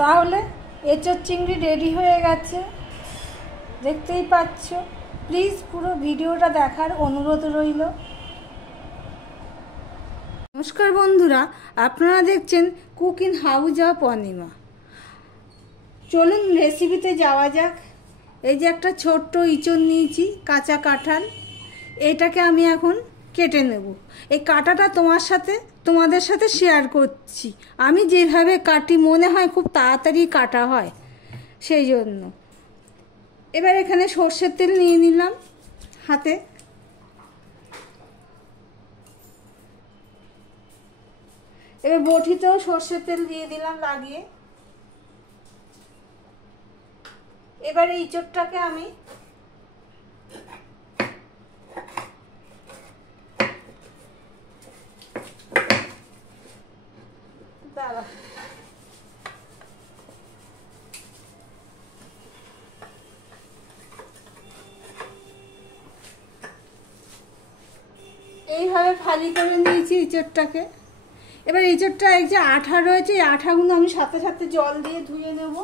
তাহলে এঁচোড় চিংড়ি রেডি হয়ে গেছে, দেখতেই পাচ্ছ। প্লিজ পুরো ভিডিওটা দেখার অনুরোধ রইল। নমস্কার বন্ধুরা, আপনারা দেখছেন cook in house of Anima. চলুন রেসিপিতে যাওয়া যাক। এই যে একটা ছোট্ট ইঁচড় নিয়েছি, কাঁচা কাঁঠাল। এটাকে আমি এখন কেটে নেব। এই কাটাটা তোমাদের সাথে শেয়ার করছি। আমি যেভাবে কাটি মনে হয় খুব তাড়াতাড়ি কাটা হয়, সেই জন্য। এবার এখানে সর্ষের তেল নিয়ে নিলাম হাতে। এবার বটিতেও সর্ষের তেল দিয়ে দিলাম লাগিয়ে। এবার এই ইঁচড়টাকে আমি এইভাবে ফালি করে নিয়েছি ইঁচড়টাকে। এবার ইঁচড়টা এই যে আঠা রয়েছে, এই আঠাগুলো আমি সাথে সাথে জল দিয়ে ধুয়ে নেব।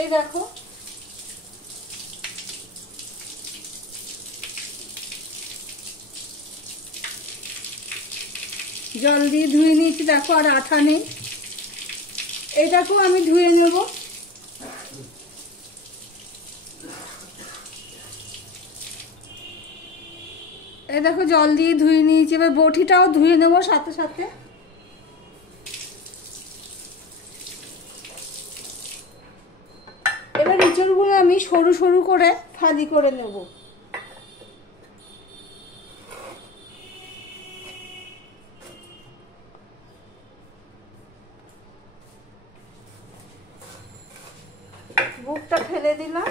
এই দেখো, জল দিয়ে ধুয়ে নিয়েছি, দেখো আর আঠা নেই। এটাকেও আমি ধুয়ে নেব। এই দেখো জল দিয়ে ধুয়ে নিয়েছি। এবার বটিটাও ধুয়ে নেব সাথে সাথে। এবার ইঁচড়গুলো আমি সরু সরু করে ফালি করে নেব। বুকটা ফেলে দিলাম।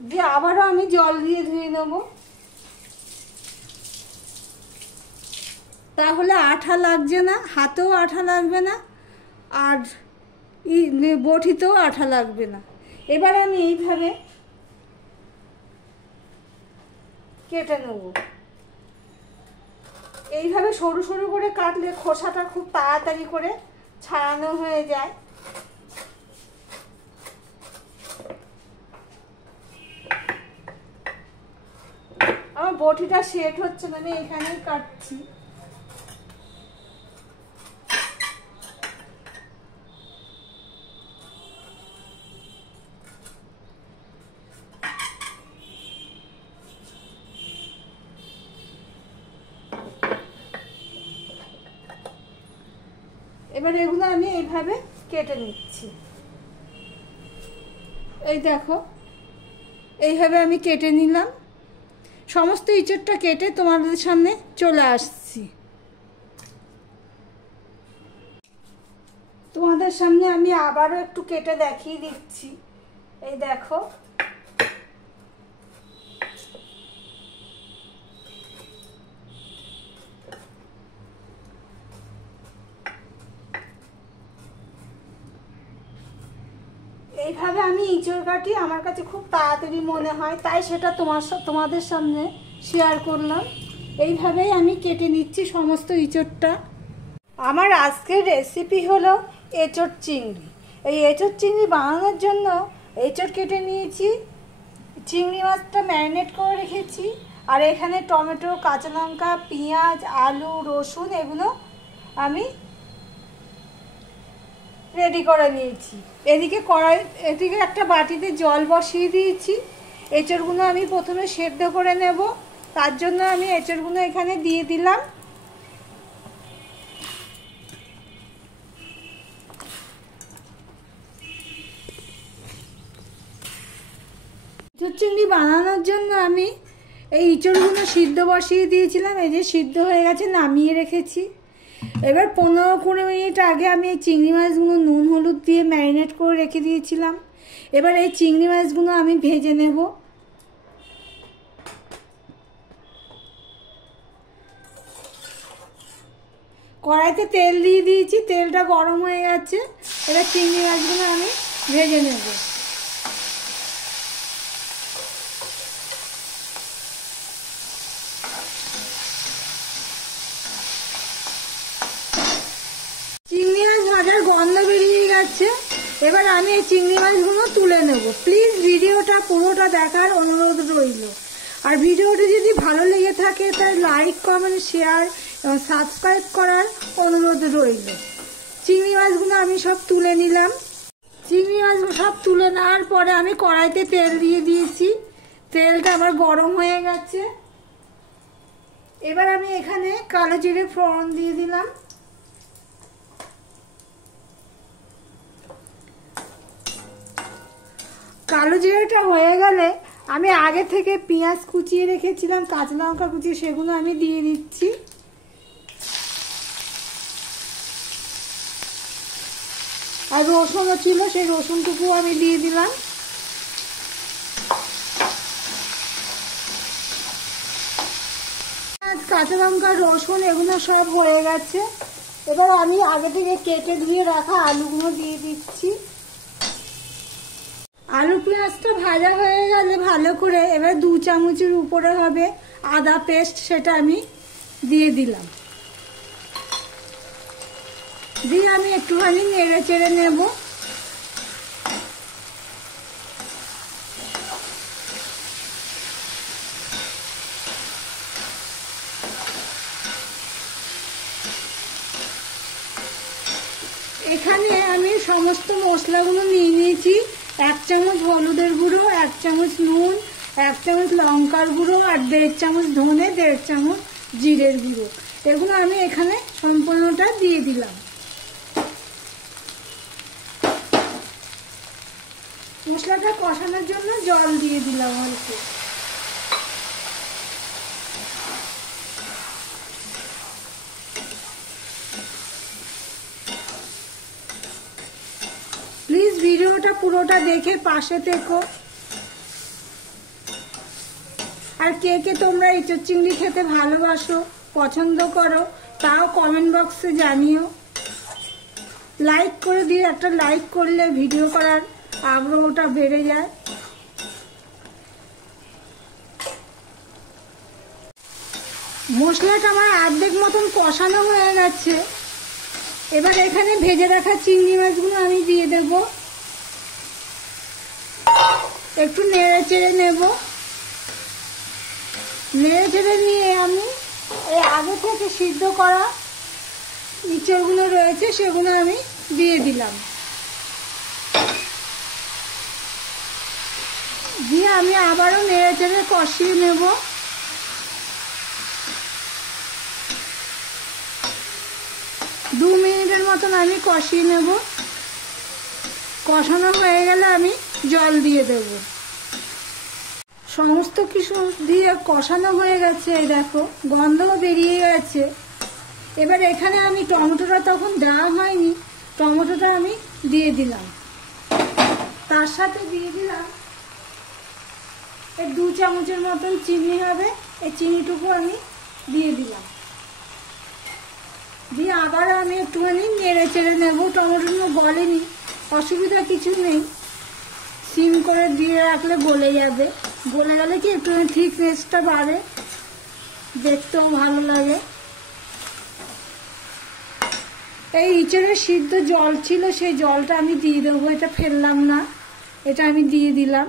দিয়ে আবারও আমি জল দিয়ে ধুয়ে নেব। তাহলে আঠা লাগছে না, হাতেও আঠা লাগবে না, আর বটিতেও আঠা লাগবে না। এবার আমি এইভাবে কেটে নেব। এইভাবে সরু সরু করে কাটলে খোসাটা খুব তাড়াতাড়ি করে ছাড়ানো হয়ে যায়। আমার বটিটা সেট হচ্ছে না, আমি এখানেই কাটছি। এবার এগুলো আমি এইভাবে কেটে নিচ্ছি। এই দেখো, এইভাবে আমি কেটে নিলাম। সমস্ত ইঁচড়টা কেটে তোমাদের সামনে চলে আসছি। তোমাদের সামনে আমি আবারও একটু কেটে দেখিয়ে দিচ্ছি। এই দেখো, এইভাবে আমি ইঁচড় কাটি। আমার কাছে খুব তাড়াতাড়ি মনে হয়, তাই সেটা তোমাদের সামনে শেয়ার করলাম। এইভাবেই আমি কেটে নিচ্ছি সমস্ত ইঁচড়টা। আমার আজকের রেসিপি হলো এঁচোড় চিংড়ি। এই এঁচোড় চিংড়ি বানানোর জন্য এঁচোড় কেটে নিয়েছি, চিংড়ি মাছটা ম্যারিনেট করে রেখেছি, আর এখানে টমেটো, কাঁচা লঙ্কা, পেঁয়াজ, আলু, রসুন এগুলো আমি রেডি করে নিয়েছি। এদিকে একটা বাটিতে জল বসিয়ে দিয়েছি। এঁচড়গুলো আমি প্রথমে সেদ্ধ করে নেব, তার জন্য আমি এঁচড়গুলো এখানে দিয়ে দিলাম। এঁচোড় চিংড়ি বানানোর জন্য আমি এই এঁচড়গুলো সিদ্ধ বসিয়ে দিয়েছিলাম। এই যে সিদ্ধ হয়ে গেছে, নামিয়ে রেখেছি। এবার 15-20 মিনিট আগে আমি এই চিংড়ি মাছগুলো নুন হলুদ দিয়ে ম্যারিনেট করে রেখে দিয়েছিলাম। এবার এই চিংড়ি মাছগুলো আমি ভেজে নেব। কড়াইতে তেল দিয়ে দিয়েছি, তেলটা গরম হয়ে গেছে। এবার চিংড়ি মাছগুলো আমি ভেজে নেব। চিংড়ি মাছ ভাজার গন্ধ বেরিয়ে গেছে। এবার আমি এই চিংড়ি মাছগুলো তুলে নেব। প্লিজ ভিডিওটা পুরোটা দেখার অনুরোধ রইল। আর ভিডিওটি যদি ভালো লেগে থাকে তাই লাইক, কমেন্ট, শেয়ার এবং সাবস্ক্রাইব করার অনুরোধ রইল। চিংড়ি মাছগুলো আমি সব তুলে নিলাম। চিংড়ি মাছগুলো সব তুলে নেওয়ার পরে আমি কড়াইতে তেল দিয়ে দিয়েছি। তেলটা আবার গরম হয়ে গেছে। এবার আমি এখানে কালো জিরে ফোড়ন দিয়ে দিলাম। কালো জিরাটা হয়ে গেলে আমি আগে থেকে পেঁয়াজ কুচিয়ে রেখেছিলাম, কাঁচা লঙ্কা কুচিয়ে, সেগুলো আমি দিয়ে দিচ্ছি। আর রসুনও ছিল, সেই রসুনটুকু আমি দিয়ে দিলাম। কাঁচা লঙ্কা, রসুন এগুলো সব হয়ে গেছে। এবার আমি আগে থেকে কেটে ধুয়ে রাখা আলুগুলো দিয়ে দিচ্ছি। আলু পেঁয়াজটা ভাজা হয়ে গেলে ভালো করে এবার 2 চামচের উপরে হবে আদা পেস্ট, সেটা আমি দিয়ে দিলাম। দিয়ে আমি একটুখানি নেড়ে চেড়ে নেব। এখানে আমি সমস্ত মশলাগুলো নিয়ে নিয়েছি। 1 চামচ হলুদের গুঁড়ো, 1 চামচ নুন, 1 চামচ লঙ্কার গুঁড়ো, আর 1.5 চামচ ধনে, 1.5 চামচ জিরের গুঁড়ো। এগুলো আমি এখানে সম্পূর্ণটা দিয়ে দিলাম। মশলাটা কষানোর জন্য জল দিয়ে দিলাম অল্প। প্লিজ ভিডিওটা পুরোটা দেখে পাশে থেকো। আর কে কে তোমরা ইঁচড় চিংড়ি খেতে ভালোবাসো, পছন্দ করো, তাও কমেন্ট বক্সে জানিও। লাইক করে দিয়ে, একটা লাইক করলে ভিডিও করার আগ্রহটা বেড়ে যায়। মশলাটা আমার অর্ধেক মতন কষানো হয়ে গেছে। এবার এখানে ভেজে রাখা চিংড়ি মাছগুলো আমি দিয়ে দেব। একটু নেড়ে চেড়ে নেব। নেড়ে চেড়ে নিয়ে আমি এই আগে থেকে সিদ্ধ করা ইঁচড়গুলো রয়েছে সেগুলো আমি দিয়ে দিলাম। দিয়ে আমি আবারও নেড়ে চেড়ে কষিয়ে নেব। দু মিনিটের মতন আমি কষিয়ে নেব। কষানো হয়ে গেলে আমি জল দিয়ে দেব। সমস্ত কিছু দিয়ে কষানো হয়ে গেছে, এই দেখো গন্ধও বেরিয়ে গেছে। এবার এখানে আমি টমেটোটা তখন দেওয়া হয়নি, টমেটোটা আমি দিয়ে দিলাম। তার সাথে দিয়ে দিলাম এই 2 চামচের মতন চিনি হবে, এই চিনিটুকু আমি দিয়ে দিলাম। দিয়ে আবার আমি একটুখানি নেড়ে চেড়ে নেব। টমেটো গলেনি, অসুবিধা কিছু নেই, সিম করে দিয়ে রাখলে গলে যাবে। গলে গেলে কি একটুখানি থিকনেসটা বাড়ে, দেখতেও ভালো লাগে। এই ইঁচড়ের সিদ্ধ জল ছিল, সেই জলটা আমি দিয়ে দেবো। এটা ফেললাম না, এটা আমি দিয়ে দিলাম।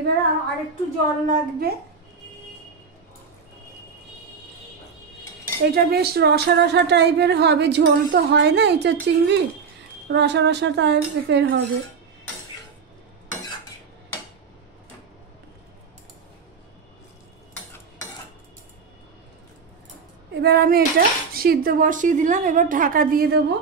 এবার আরেকটু জল লাগবে। এটা বেশ রসা রসা টাইপের হবে, ঝোল তো হয় না ইঁচড় চিংড়ি, রসা রসা টাইপের হবে। এবার আমি এটা সিদ্ধ বসিয়ে দিলাম। এবার ঢাকা দিয়ে দেবো।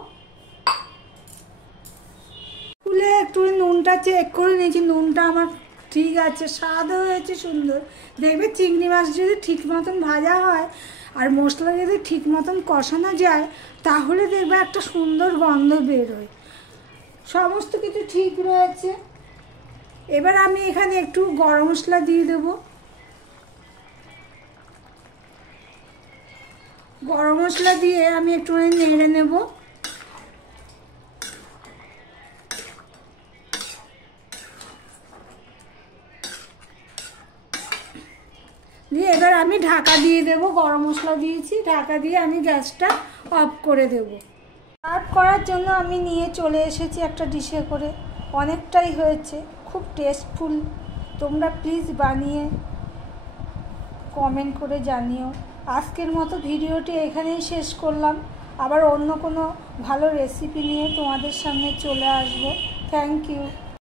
খুলে একটু নুনটা চেক করে নিয়েছি, নুনটা আমার ঠিক আছে, স্বাদও হয়েছে সুন্দর। দেখবে চিংড়ি মাছ যদি ঠিক মতন ভাজা হয় আর মশলা যদি ঠিক মতন কষানো যায় তাহলে দেখবে একটা সুন্দর গন্ধ বেরোয়। সমস্ত কিছু ঠিক রয়েছে। এবার আমি এখানে একটু গরম মশলা দিয়ে দেবো। গরম মশলা দিয়ে আমি একটু নেড়ে নেব। দিয়ে এবার আমি ঢাকা দিয়ে দেব। গরম মশলা দিয়েছি, ঢাকা দিয়ে আমি গ্যাসটা অফ করে দেব। সার্ভ করার জন্য আমি নিয়ে চলে এসেছি একটা ডিশে করে। অনেকটাই হয়েছে, খুব টেস্টফুল। তোমরা প্লিজ বানিয়ে কমেন্ট করে জানিও। আজকের মতো ভিডিওটি এখানেই শেষ করলাম। আবার অন্য কোনো ভালো রেসিপি নিয়ে তোমাদের সামনে চলে আসবো। Thank you.